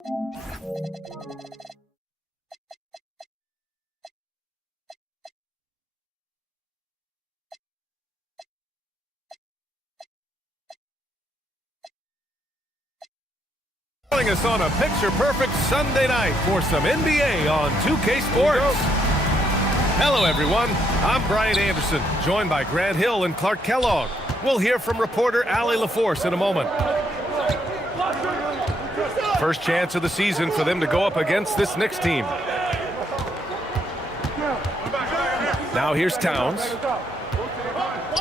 Joining us on a picture-perfect Sunday night for some NBA on 2K Sports. Hello, everyone. I'm Brian Anderson, joined by Grant Hill and Clark Kellogg. We'll hear from reporter Allie LaForce in a moment. First chance of the season for them to go up against this Knicks team. Now here's Towns.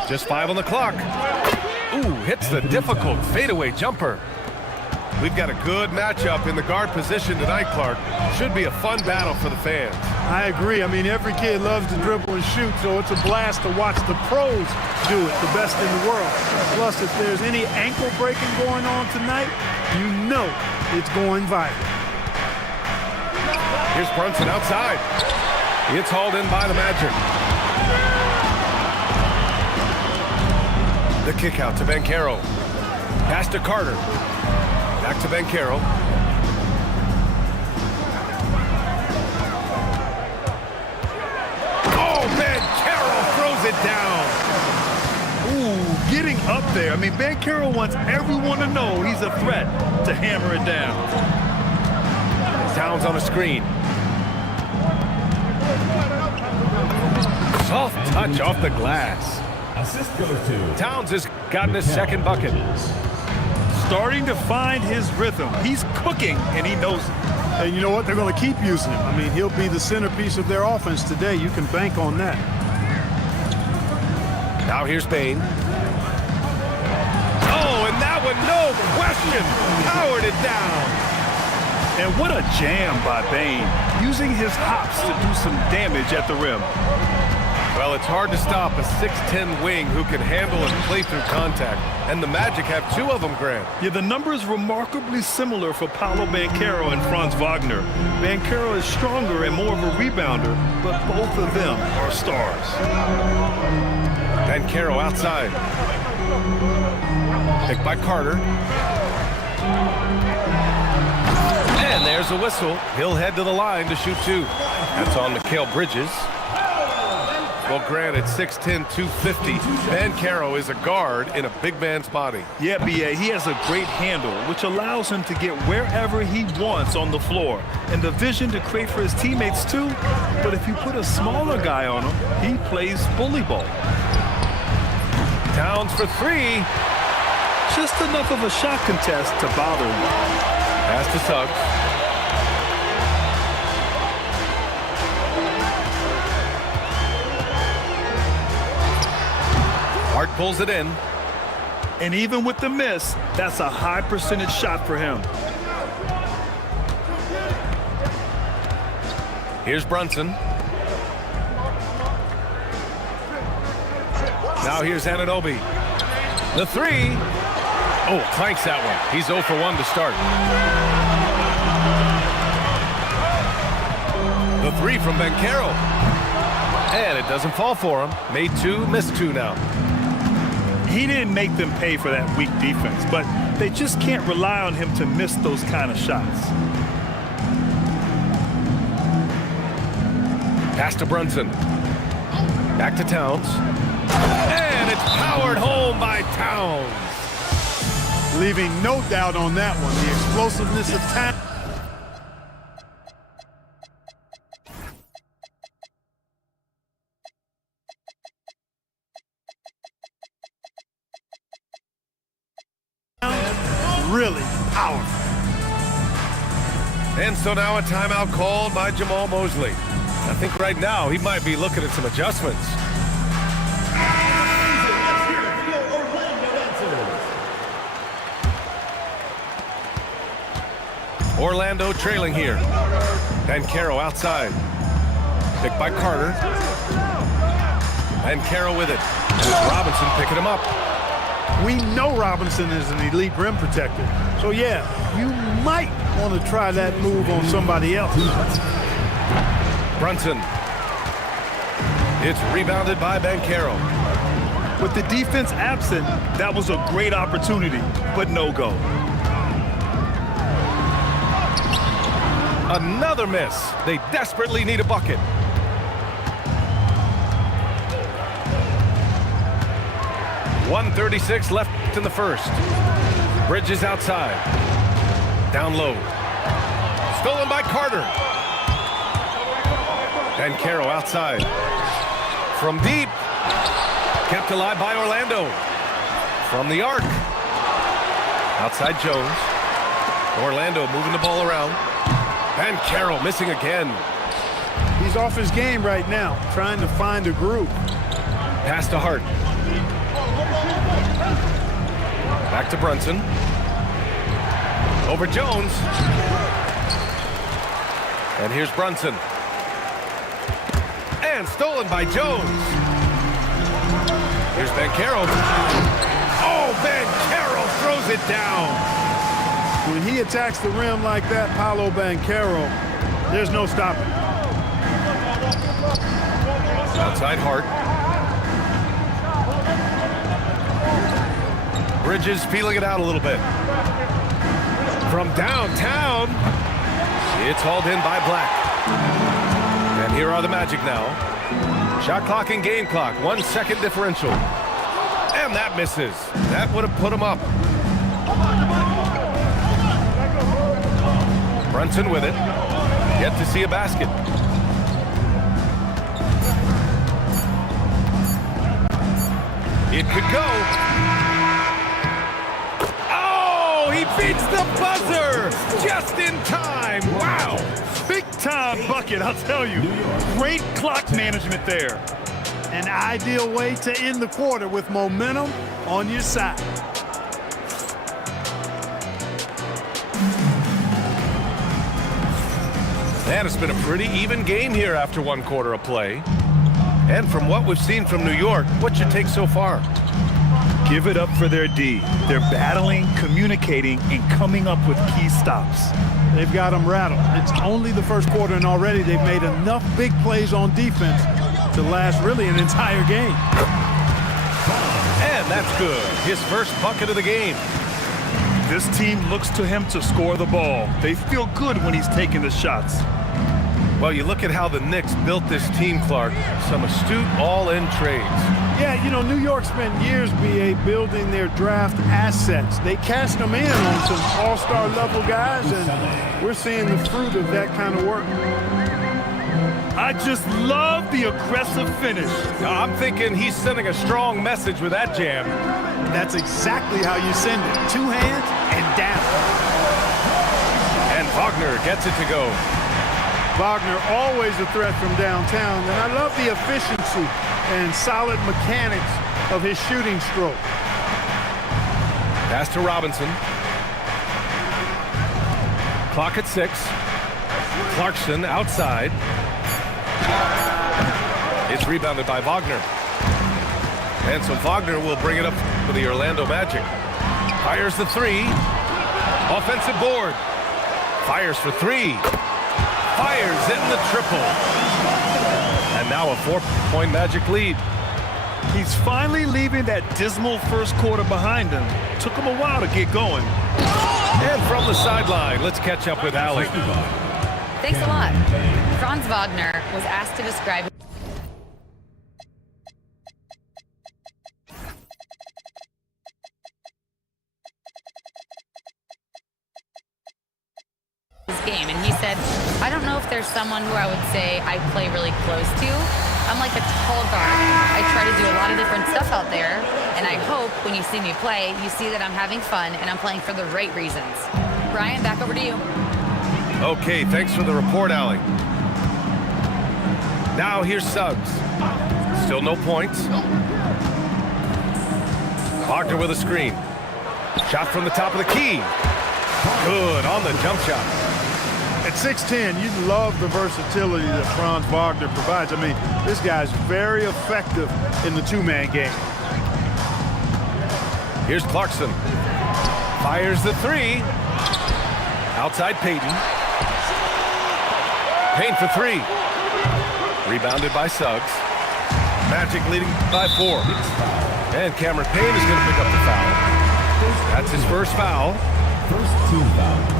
Just 5 on the clock. Ooh, hits the difficult fadeaway jumper. We've got a good matchup in the guard position tonight, Clark. Should be a fun battle for the fans. I agree. I mean, every kid loves to dribble and shoot, so it's a blast to watch the pros do it, the best in the world. Plus, if there's any ankle breaking going on tonight, you know it's going viral. Here's Brunson outside. It's hauled in by the Magic. The kick out to Banchero. Pass to Carter. Back to Banchero. Oh, Banchero throws it down. Ooh, getting up there. I mean, Banchero wants everyone to know he's a threat to hammer it down. Towns on a screen. Soft touch off the glass. Assist goes to Towns has gotten his second bucket. Starting to find his rhythm. He's cooking, and he knows it. And you know what? They're going to keep using him. I mean, he'll be the centerpiece of their offense today. You can bank on that. Now here's Bane. Oh, and that one, no question, powered it down. And what a jam by Bane, using his hops to do some damage at the rim. Well, it's hard to stop a 6'10" wing who can handle and play through contact. And the Magic have 2 of them, Grant. Yeah, the numbers remarkably similar for Paolo Banchero and Franz Wagner. Banchero is stronger and more of a rebounder, but both of them are stars. Banchero outside. Picked by Carter. And there's a whistle. He'll head to the line to shoot 2. That's on Mikal Bridges. Well, Grant, at 6'10", 250, Banchero is a guard in a big man's body. Yeah, B.A., he has a great handle, which allows him to get wherever he wants on the floor. And the vision to create for his teammates, too. But if you put a smaller guy on him, he plays bully ball. Towns for 3. Just enough of a shot contest to bother him. Pass to Suggs. Hart pulls it in. And even with the miss, that's a high percentage shot for him. Here's Brunson. Now here's Anunoby. The 3. Oh, clanks that one. He's 0 for 1 to start. The 3 from Banchero. And it doesn't fall for him. Made 2, missed 2 now. He didn't make them pay for that weak defense, but they just can't rely on him to miss those kind of shots. Pass to Brunson. Back to Towns. And it's powered home by Towns. Leaving no doubt on that one. The explosiveness of Towns. Really powerful. And so now a timeout called by Jamal Mosley. I think right now he might be looking at some adjustments. Orlando trailing here. Banchero outside. Picked by Carter. Banchero with it. Robinson picking him up. We know Robinson is an elite rim protector. So, yeah, you might want to try that move on somebody else. Brunson. It's rebounded by Banchero. With the defense absent, that was a great opportunity, but no go. Another miss. They desperately need a bucket. .136 left in the first. Bridges outside. Down low. Stolen by Carter. And Caro outside. From deep. Kept alive by Orlando. From the arc. Outside Jones. Orlando moving the ball around. And Caro missing again. He's off his game right now, trying to find a groove. Pass to Hart. Back to Brunson. Over Jones. And here's Brunson. And stolen by Jones. Here's Caro. Oh, Caro throws it down. When he attacks the rim like that, Paolo Banchero, there's no stopping. Outside Hart. Bridges feeling it out a little bit. From downtown, it's hauled in by Black. And here are the Magic now. Shot clock and game clock, 1 second differential. And that misses. That would have put him up. Brunson with it. Yet to see a basket. It could go. Oh, he beats the buzzer just in time. Wow. Big time bucket, I'll tell you. Great clock management there. An ideal way to end the quarter with momentum on your side. Man, it's been a pretty even game here after 1 quarter of play. And from what we've seen from New York, what's your take so far? Give it up for their D. They're battling, communicating, and coming up with key stops. They've got them rattled. It's only the first quarter, and already they've made enough big plays on defense to last really an entire game. And that's good. His first bucket of the game. This team looks to him to score the ball. They feel good when he's taking the shots. Well, you look at how the Knicks built this team, Clark. Some astute all-in trades. Yeah, you know, New York spent years, B.A., building their draft assets. They cast them in on some all-star level guys, and we're seeing the fruit of that kind of work. I just love the aggressive finish. I'm thinking he's sending a strong message with that jam. That's exactly how you send it. 2 hands and down. And Wagner gets it to go. Wagner always a threat from downtown, and I love the efficiency and solid mechanics of his shooting stroke. Pass to Robinson. Clock at 6. Clarkson outside. It's rebounded by Wagner. And so Wagner will bring it up for the Orlando Magic. Fires the 3. Offensive board. Fires for 3. Fires in the triple. And now a 4-point Magic lead. He's finally leaving that dismal first quarter behind him. Took him a while to get going. And from the sideline, let's catch up with Allie. Thanks a lot. Franz Wagner was asked to describe his game, and he said, I don't know if there's someone who I would say I play really close to. I'm like a tall guard. I try to do a lot of different stuff out there, and I hope when you see me play, you see that I'm having fun and I'm playing for the right reasons. Brian, back over to you. Okay, thanks for the report, Allie. Now here's Suggs. Still no points. Wagner with a screen. Shot from the top of the key. Good on the jump shot. At 6'10", you love the versatility that Franz Wagner provides. I mean, this guy's very effective in the 2-man game. Here's Clarkson. Fires the 3. Outside Payton. Payne for 3. Rebounded by Suggs. Magic leading by 4. And Cameron Payne is going to pick up the foul. That's his first foul. First team foul.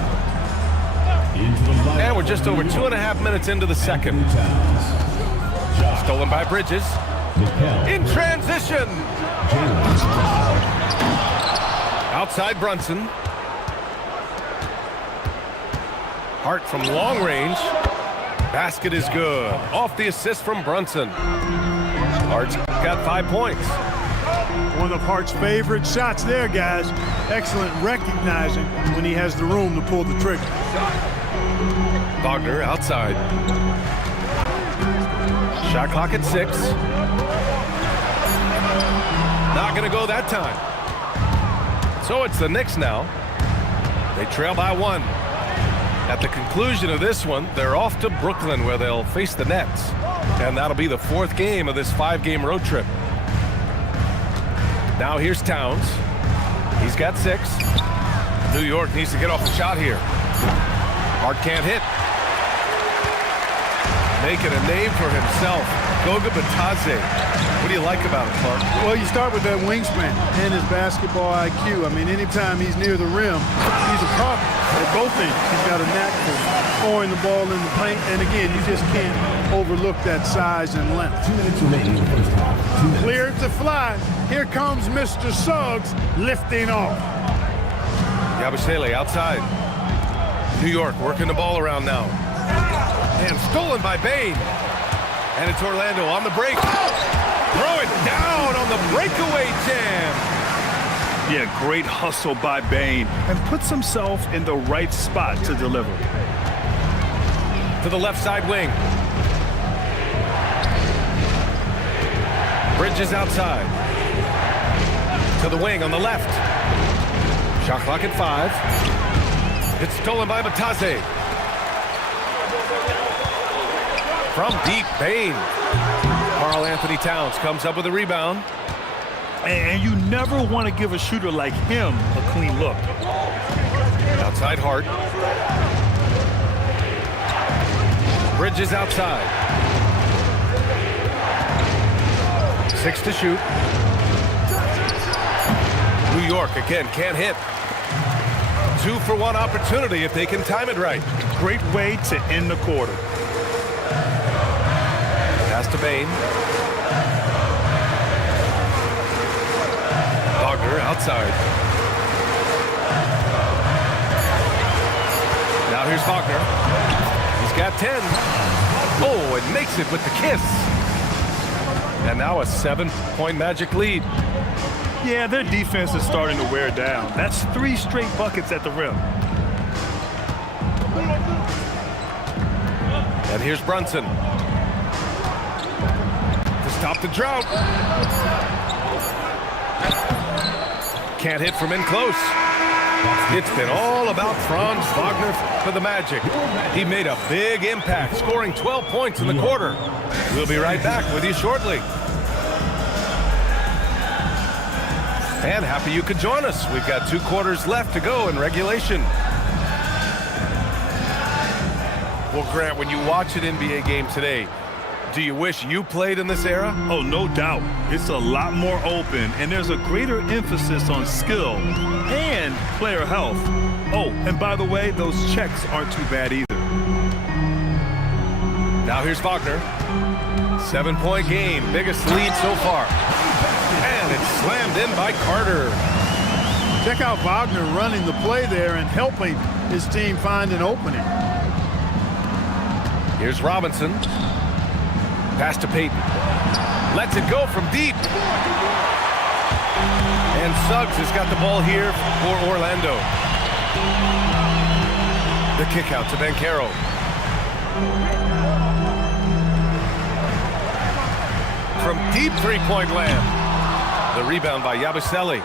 Into the And we're just over 2.5 minutes into the second. Stolen by Bridges. In transition. Outside Brunson. Hart from long range. Basket is good. Off the assist from Brunson. Hart's got 5 points. One of Hart's favorite shots there, guys. Excellent recognizing when he has the room to pull the trigger. Wagner outside. Shot clock at 6. Not going to go that time. So it's the Knicks now. They trail by 1. At the conclusion of this one, they're off to Brooklyn where they'll face the Nets. And that'll be the 4th game of this 5-game road trip. Now here's Towns. He's got 6. New York needs to get off the shot here. Hart can't hit. Making a name for himself. Goga Batadze. What do you like about it, Clark? Well, you start with that wingspan and his basketball IQ. I mean, anytime he's near the rim, he's a problem at both ends. He's got a knack for throwing the ball in the paint. And again, you just can't overlook that size and length. 2 minutes remaining in the first half. Cleared to fly. Here comes Mr. Suggs lifting off. Yabusele outside. New York working the ball around now. And stolen by Bain. And it's Orlando on the break. Throw it down on the breakaway jam. Yeah, great hustle by Bain, and puts himself in the right spot to deliver. To the left side wing. Bridges outside. To the wing on the left. Shot clock at 5. It's stolen by Batadze. From deep, Bain. Karl Anthony Towns comes up with a rebound. And you never want to give a shooter like him a clean look. Outside Hart. Bridges outside. 6 to shoot. New York again can't hit. 2-for-1 opportunity if they can time it right. Great way to end the quarter. Pass to Bain. Wagner outside. Now here's Wagner. He's got 10. Oh, and makes it with the kiss. And now a 7-point Magic lead. Yeah, their defense is starting to wear down. That's 3 straight buckets at the rim. And here's Brunson. To stop the drought. Can't hit from in close. It's been all about Franz Wagner for the Magic. He made a big impact, scoring 12 points in the quarter. We'll be right back with you shortly. And happy you could join us. We've got 2 quarters left to go in regulation. Well, Grant, when you watch an NBA game today, do you wish you played in this era? Oh, no doubt. It's a lot more open, and there's a greater emphasis on skill and player health. Oh, and by the way, those checks aren't too bad either. Now here's Wagner. 7-point game, biggest lead so far. And it's slammed in by Carter. Check out Wagner running the play there and helping his team find an opening. Here's Robinson. Pass to Payton. Lets it go from deep. And Suggs has got the ball here for Orlando. The kick out to Banchero. From deep 3-point land. The rebound by Yabusele.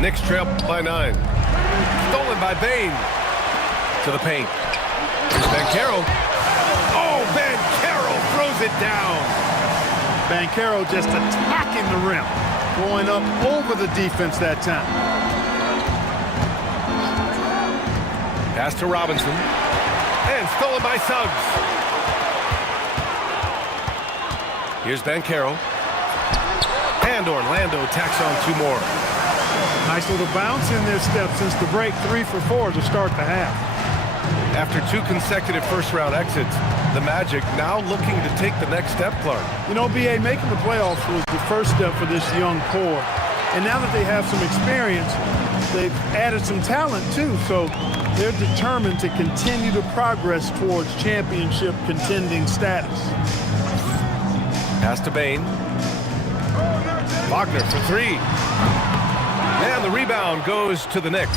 Knicks trail by 9. Stolen by Bain. To the paint. Here's Banchero. Oh, Banchero throws it down. Banchero just attacking the rim. Going up over the defense that time. Pass to Robinson. And stolen by Suggs. Here's Banchero. And Orlando tacks on 2 more. Nice little bounce in their step since the break. 3 for 4 to start the half. After 2 consecutive first-round exits, the Magic now looking to take the next step, Clark. You know, B.A., making the playoffs was the first step for this young core. And now that they have some experience, they've added some talent, too. So they're determined to continue to progress towards championship contending status. Pass to Bane. Wagner for 3. And the rebound goes to the Knicks.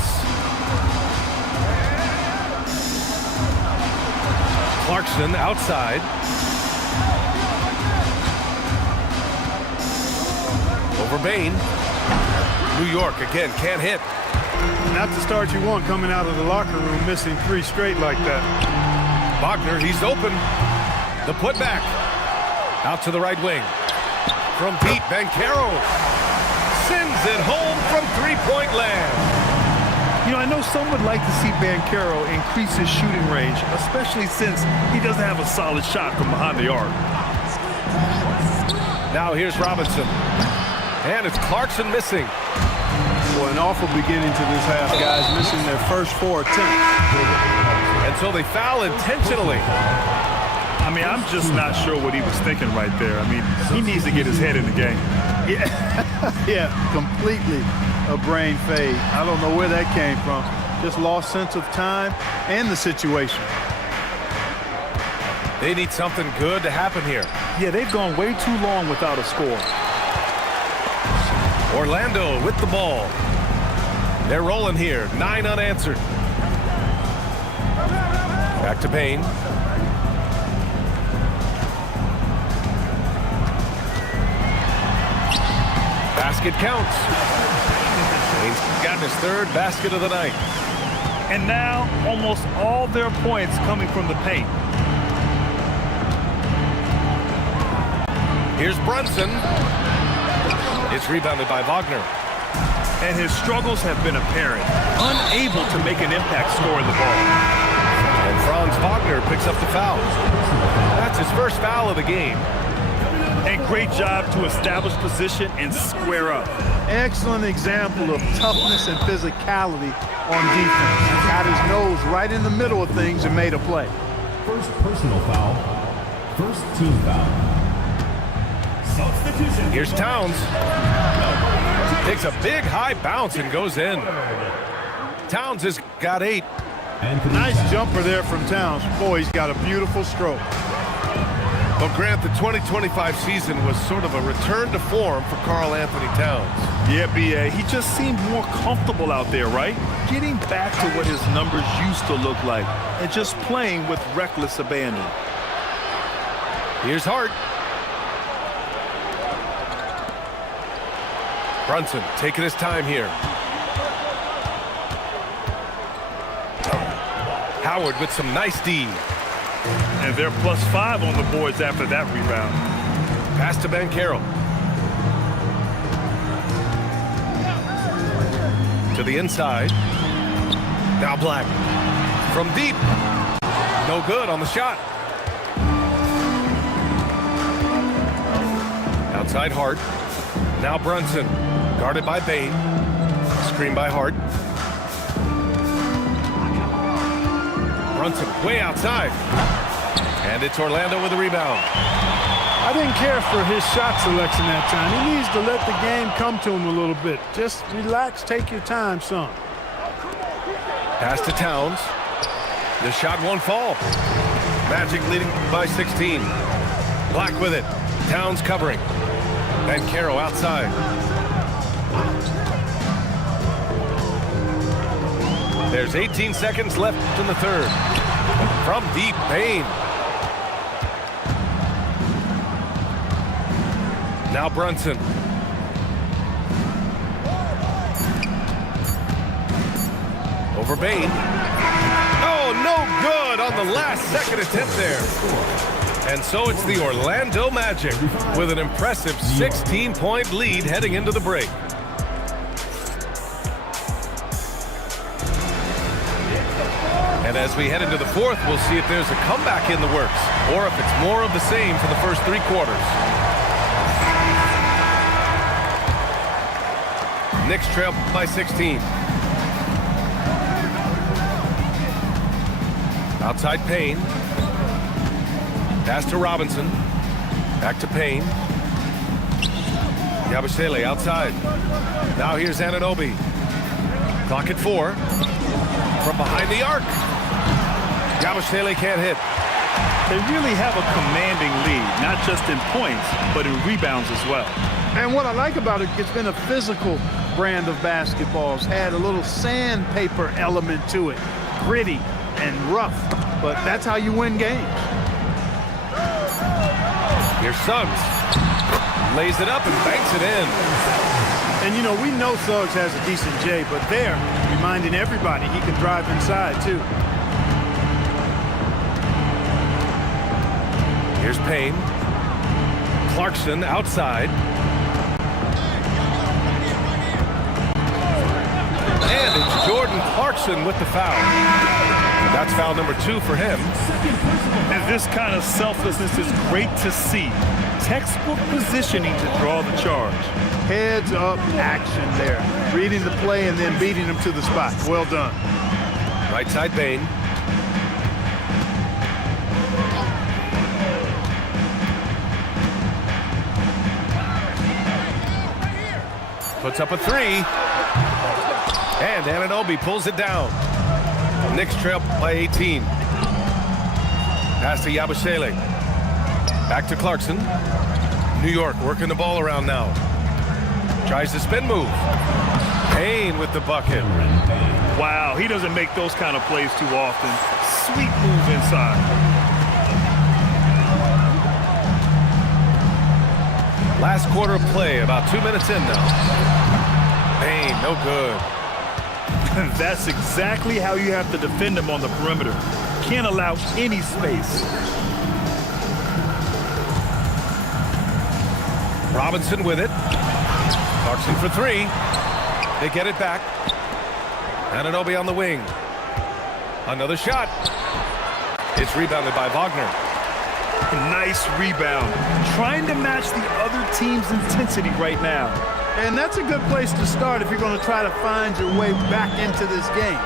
Clarkson outside. Over Bane. New York again, can't hit. Not the start you want coming out of the locker room, missing 3 straight like that. Wagner, he's open. The putback. Out to the right wing. From deep, Banchero sends it home from 3-point land. You know, I know some would like to see Banchero increase his shooting range, especially since he doesn't have a solid shot from behind the arc. Now here's Robinson. And it's Clarkson missing. Well, an awful beginning to this half, guys, missing their first 4 attempts. And so they foul intentionally. I mean, I'm just not sure what he was thinking right there. I mean, he needs to get his head in the game. Yeah, completely a brain fade. I don't know where that came from. Just lost sense of time and the situation. They need something good to happen here. Yeah, they've gone way too long without a score. Orlando with the ball. They're rolling here, 9 unanswered. Back to Bane. Basket counts. Bane's gotten his 3rd basket of the night. And now, almost all their points coming from the paint. Here's Brunson. It's rebounded by Wagner. And his struggles have been apparent. Unable to make an impact scoring the ball. And Franz Wagner picks up the foul. That's his first foul of the game. And great job to establish position and square up. Excellent example of toughness and physicality on defense. Got his nose right in the middle of things and made a play. First personal foul. First team foul. Substitution. Here's Towns. Takes a big high bounce and goes in. Towns has got 8. Nice jumper there from Towns. Boy, he's got a beautiful stroke. But Grant, the 2025 season was sort of a return to form for Karl Anthony Towns. Yeah, B.A., he just seemed more comfortable out there, right? Getting back to what his numbers used to look like and just playing with reckless abandon. Here's Hart. Brunson taking his time here. Howard with some nice D. And they're +5 on the boards after that rebound. Pass to Banchero. To the inside. Now Black. From deep. No good on the shot. Outside Hart. Now Brunson. Guarded by Bane. Screen by Hart. Brunson way outside. And it's Orlando with the rebound. I didn't care for his shot selection that time. He needs to let the game come to him a little bit. Just relax, take your time, son. Pass to Towns. The shot won't fall. Magic leading by 16. Black with it. Towns covering. Banchero outside. There's 18 seconds left in the 3rd. From deep, Bane. Now Brunson. Over Bane. Oh, no good on the last second attempt there. And so it's the Orlando Magic with an impressive 16-point lead heading into the break. And as we head into the 4th, we'll see if there's a comeback in the works or if it's more of the same for the first 3 quarters. Knicks trail by 16. Outside Payne. Pass to Robinson. Back to Payne. Yabusele outside. Now here's Anunoby. Clock at 4. From behind the arc. Yabusele can't hit. They really have a commanding lead, not just in points, but in rebounds as well. And what I like about it, it's been a physical brand of basketball. It's had a little sandpaper element to it. Gritty and rough, but that's how you win games. Here's Suggs. Lays it up and banks it in. And, you know, we know Suggs has a decent J, but they're reminding everybody he can drive inside, too. Here's Payne. Clarkson outside. And it's Jordan Clarkson with the foul. That's foul number 2 for him. And this kind of selflessness is great to see. Textbook positioning to draw the charge. Heads up action there. Reading the play and then beating him to the spot. Well done. Right side Payne. Puts up a 3. And Anunoby pulls it down. Knicks trail by 18. Pass to Yabusele. Back to Clarkson. New York working the ball around now. Tries the spin move. Payne with the bucket. Wow, he doesn't make those kind of plays too often. Sweet move inside. Last quarter of play, about 2 minutes in now. Payne, no good. That's exactly how you have to defend him on the perimeter. Can't allow any space. Robinson with it. Clarkson for 3. They get it back. Anunoby on the wing. Another shot. It's rebounded by Wagner. Nice rebound. Trying to match the other team's intensity right now. And that's a good place to start if you're going to try to find your way back into this game.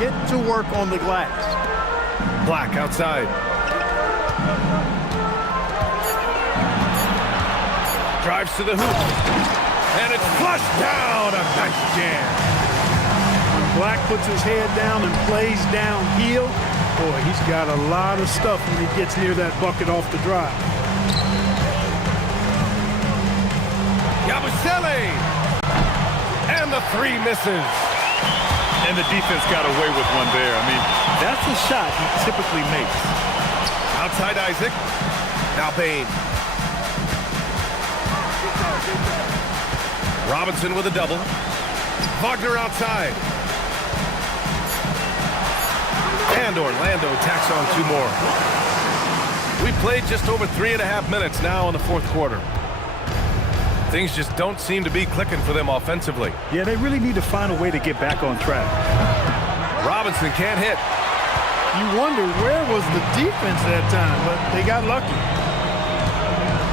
Get to work on the glass. Black outside. Drives to the hoop. And it's flushed down. A nice jam. Black puts his head down and plays downhill. Boy, he's got a lot of stuff when he gets near that bucket off the drive. Yabusele! And the 3 misses. And the defense got away with one there. I mean, that's a shot he typically makes. Outside Isaac. Now Payne. Robinson with a double. Wagner outside. And Orlando tacks on 2 more. We played just over 3.5 minutes now in the 4th quarter. Things just don't seem to be clicking for them offensively. Yeah, they really need to find a way to get back on track. Robinson can't hit. You wonder where was the defense that time, but they got lucky.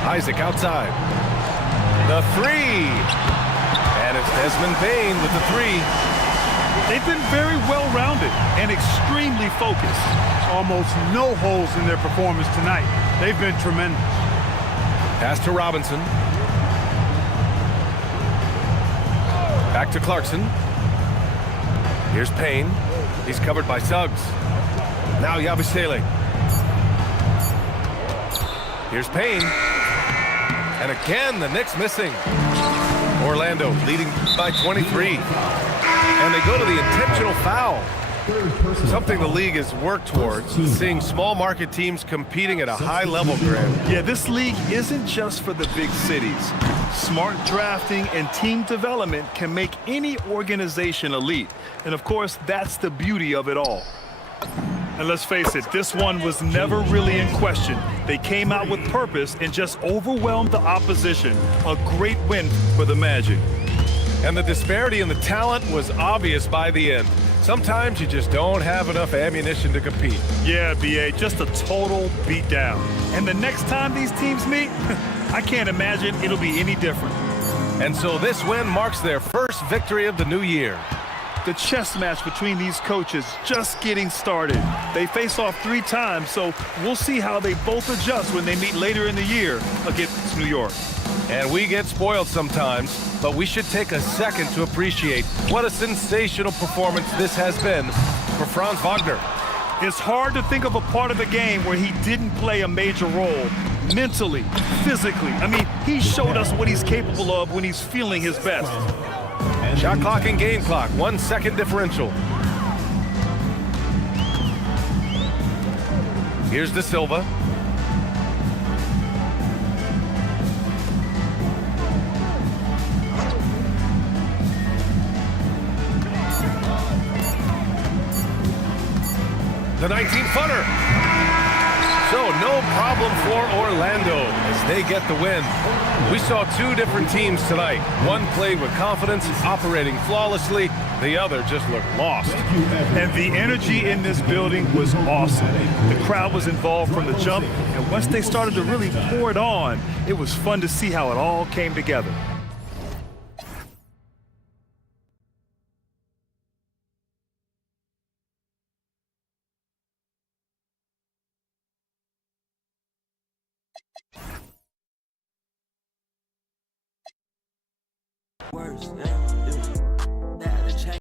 Isaac outside. The 3. And it's Desmond Payne with the 3. They've been very well-rounded and extremely focused. Almost no holes in their performance tonight. They've been tremendous. Pass to Robinson. Back to Clarkson. Here's Payne. He's covered by Suggs. Now Yabusele. Here's Payne. And again, the Knicks missing. Orlando leading by 23. And they go to the intentional foul. Something the league has worked towards, seeing small market teams competing at a high level, Graham. Yeah, this league isn't just for the big cities. Smart drafting and team development can make any organization elite. And of course, that's the beauty of it all. And let's face it, this one was never really in question. They came out with purpose and just overwhelmed the opposition. A great win for the Magic. And the disparity in the talent was obvious by the end. Sometimes you just don't have enough ammunition to compete. Yeah, B.A., just a total beatdown. And the next time these teams meet, I can't imagine it'll be any different. And so this win marks their first victory of the new year. The chess match between these coaches just getting started. They face off 3 times, so we'll see how they both adjust when they meet later in the year against New York. And we get spoiled sometimes, but we should take a second to appreciate what a sensational performance this has been for Franz Wagner. It's hard to think of a part of the game where he didn't play a major role. Mentally, physically. I mean, he showed us what he's capable of when he's feeling his best. Shot clock and game clock, 1 second differential. Here's De Silva. The 19-footer. So no problem for Orlando as they get the win. We saw 2 different teams tonight. One played with confidence, operating flawlessly. The other just looked lost. And the energy in this building was awesome. The crowd was involved from the jump, and once they started to really pour it on, it was fun to see how it all came together. Worse, yeah.